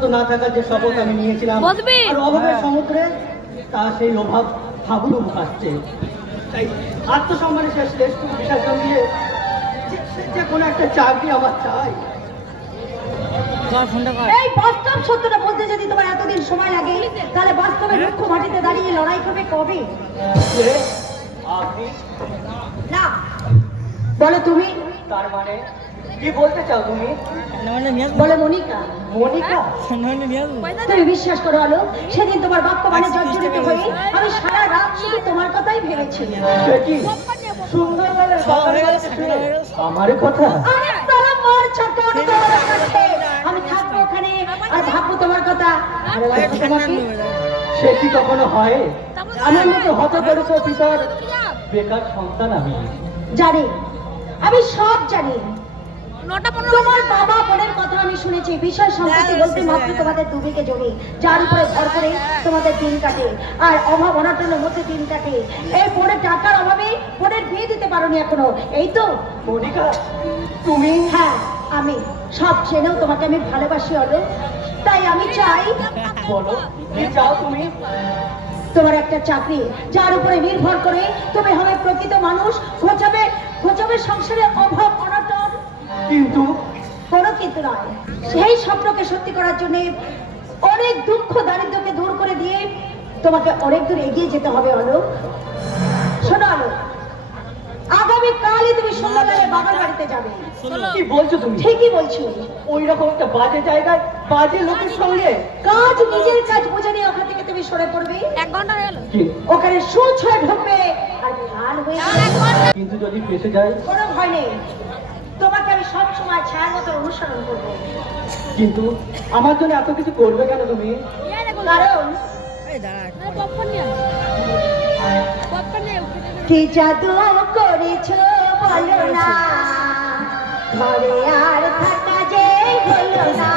তো না থাকার যে শপথ আমি নিয়েছিলাম আর অভাবের হ্যাঁ। সমুদ্রে তা সেই অভাব হাবুডুবু খাচ্ছে তাই আত্মসম্মানের শেষ লেশটুকু বিসর্জন দিয়ে যে- কোনো একটা চাকরি আমার চাই। এই বাস্তব সত্যটা বলতে যদি তোমার এতদিন সময় লাগে তাহলে বাস্তবে রুক্ষ মাটিতে দাঁড়িয়ে লড়াই করবে কবে? না। বলো তুমি। তার মানে কি বলতে চাও তুমি? নাহলে নিয়ে আসব বলে মনিকা। মনিকা? নাহলে নিয়ে আসব তুমি বিশ্বাস করো আলো সেদিন তোমার বাক্য জর্জরিত হয়ে আমি সারা রাত শুধু তোমার কথাই। আমার কথা? আমি থাকব ওখানে আর ভাববো তোমার কথা। সে কি কখনো হয়? আমার মতো হত করেছ পিতার বেকার সন্তান আমি। জানি। আমি সব জানি। নটা পনেরো তোমার বাবা বোনের কথা আমি শুনেছি। বিষয় সম্পত্তি বলতে মাত্র তোমাদের দুদিকে জমি। যার উপরে ভর করে তোমাদের দিন কাটে। আর অভাব অনাটনের মধ্যে দিন কাটে। এই বোনের টাকার অভাবে বোনের বিয়ে দিতে পারোনি এখনও। এই তো মনিকা তুমি? হ্যাঁ আমি। সব জেনেও তোমাকে আমি ভালোবাসি অলো তাই আমি চাই বলো কি চাও তুমি? তোমার একটা চাকরি যার উপরে নির্ভর করে তুমি হবে প্রকৃত মানুষ। খোঁজাবে খোঁজাবে সংসারে অভাব কিন্তু কোনো কিন্তু নয় সেই স্বপ্নকে সত্যি করার জন্য অনেক দুঃখ দারিদ্রকে দূর করে দিয়ে তোমাকে অনেক দূর এগিয়ে যেতে হবে অলো শোনো আলো আগামী কালই তুমি সুন্দরলালের বাগান বাড়িতে যাবে। কি বলছো তুমি? ঠিকই বলছি। ওই রকম একটা বাজে জায়গায় বাজে লোকের সঙ্গে? কাজ নিজের কাজ বুঝে নিয়ে ওখান থেকে তুমি সরে পড়বে। এক ঘণ্টা হয়ে গেল। ওখানে সুচ হয়ে ঢুকবে আর ঢাল হয়ে আর এক ঘণ্টা। কিন্তু যদি ফেসে যায়? কোনো ভয় নেই তোমাকে আমি সব সময় ছায়ার মতো অনুসরণ করব কিন্তু আমার জন্য এত কিছু করবে কেন তুমি? কারণ কি জাদু করেছ বলো না? ঘরে আর থাকা যে হলো না।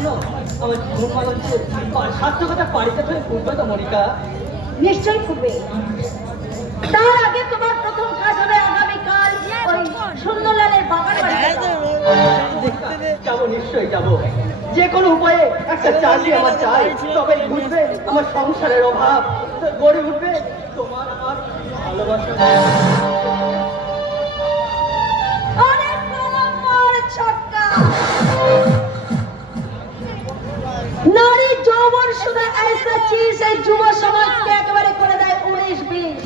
দেখার আমার জীবন মানুষের সার্থকতা পাড়িতে হয়ে ফুটবে তো মনিকা নিশ্চয়ই ফুটবে তার আগে তোমার প্রথম কাজ হবে আগামীকাল ওই সুন্দরলালের বাগান যাব নিশ্চয়ই যাব। যে কোনো উপায়ে একটা চাকরি আমার চাই। তবে বুঝবে আমার সংসারের অভাব। গড়ে উঠবে তোমার আমার ভালোবাসা। অনেক দেখছি সেই যুব সমাজকে একেবারে করে দেয় উনিশ বিশ।